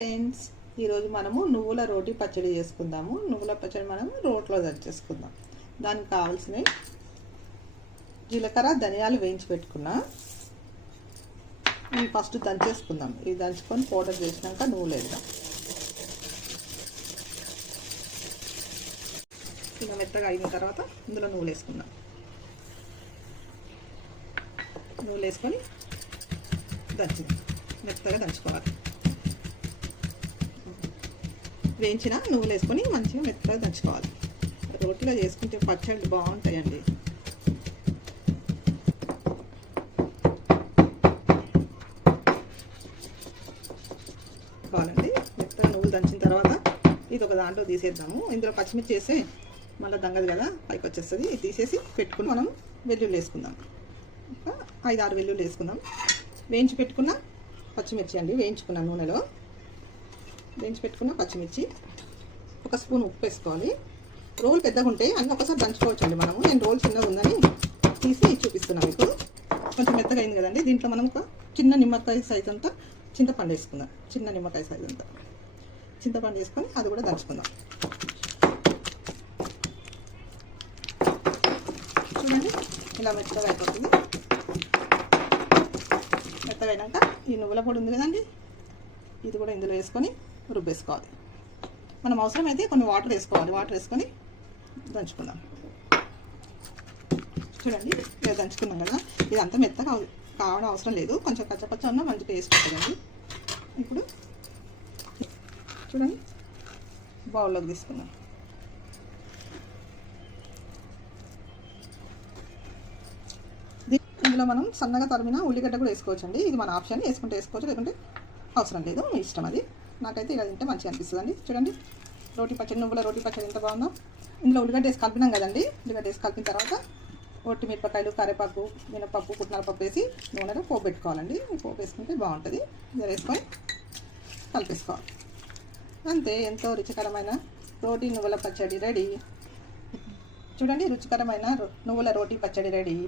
Friends, ఈరోజు మనము నువ్వుల రోటి పచ్చడి చేసుకుందాము. నువ్వుల పచ్చడి మనం రోట్లో దంచేసుకుందాం. దానికి కావాల్సినవి జీలకర్ర, ధనియాలు వేయించి పెట్టుకున్నా. ఇవి ఫస్ట్ దంచేసుకుందాం. ఇవి దంచుకొని పౌడర్ చేసినాక నువ్వులు వేద్దాం. ఇలా మెత్తగా అయిన తర్వాత ఇందులో నువ్వులు వేసుకుందాం. నువ్వులు వేసుకొని మెత్తగా దంచుకోవాలి. వేయించిన నువ్వులు వేసుకొని మంచిగా మెత్తగా దంచుకోవాలి. రోటిలో చేసుకుంటే పచ్చళ్ళు బాగుంటాయండి. కావాలండి. మెత్తగా నువ్వులు దంచిన తర్వాత ఇది ఒక దాంట్లో తీసేద్దాము. ఇందులో పచ్చిమిర్చి వేస్తే మళ్ళీ దంగదు కదా, పైకి వచ్చేస్తుంది. ఇది తీసేసి పెట్టుకుని మనం వెల్లుల్లి వేసుకుందాం. 5-6 వెల్లుల్లి వేసుకుందాం. వేయించి పెట్టుకున్న పచ్చిమిర్చి అండి, వేయించుకున్న నూనెలో వేయించి పెట్టుకున్న పచ్చిమిర్చి, 1 స్పూన్ ఉప్పు వేసుకోవాలి. రోల్ పెద్దగా ఉంటే అన్నీ ఒకసారి దంచుకోవచ్చు అండి మనము. నేను రోల్ చిన్నగా ఉందని తీసి చూపిస్తున్నాను మీకు. కొంచెం మెత్తగా అయింది కదండి. దీంట్లో మనం ఒక చిన్న నిమ్మకాయ సైజ్ అంతా చింతపండు వేసుకుందాం. చిన్న నిమ్మకాయ సైజ్ అంతా చింతపండు వేసుకొని అది కూడా దంచుకుందాం. చూడండి, ఇలా మెత్తగా అయిపోతుంది. మెత్తగా అయినాక ఈ నువ్వుల పొడి ఉంది కదండి, ఇది కూడా ఇందులో వేసుకొని రుబ్బేసుకోవాలి. మనం అవసరమైతే కొన్ని వాటర్ వేసుకోవాలి. వాటర్ వేసుకొని దంచుకుందాం. చూడండి, ఇలా దంచుకున్నాం కదా. ఇది అంత మెత్తగా కావడం అవసరం లేదు. కొంచెం కచ్చపచ్చ ఉన్న మంచి టేస్ట్ ఉంటుందండి. ఇప్పుడు చూడండి, బౌల్లోకి తీసుకుందాం. ఇందులో మనం సన్నగా తరిమిన ఉల్లిగడ్డ కూడా వేసుకోవచ్చండి. ఇది మన ఆప్షన్, వేసుకుంటే వేసుకోవచ్చు, లేకుంటే అవసరం లేదు, మీ ఇష్టం అది. నాకైతే ఇలా తింటే మంచిగా అనిపిస్తుంది అండి. చూడండి, రోటి పచ్చడి, నువ్వుల రోటి పచ్చడి ఎంత బాగుందో. ఇందులో ఉల్లిగడ్డ వేసి కలిపినాం కదండి. ఉల్లిగడ్డ వేసి కలిపిన తర్వాత ఒట్టి మిరపకాయలు, కరివేపాకు, మినపప్పు, పుట్నాల పప్పు వేసి నూనెలో పోపు పెట్టుకోవాలండి. ఈ పోపు వేసుకుంటే బాగుంటుంది. ఇది వేసుకొని కలిపేసుకోవాలి. అంతే, ఎంతో రుచికరమైన రోటి నువ్వుల పచ్చడి రెడీ. చూడండి, రుచికరమైన నువ్వుల రోటి పచ్చడి రెడీ.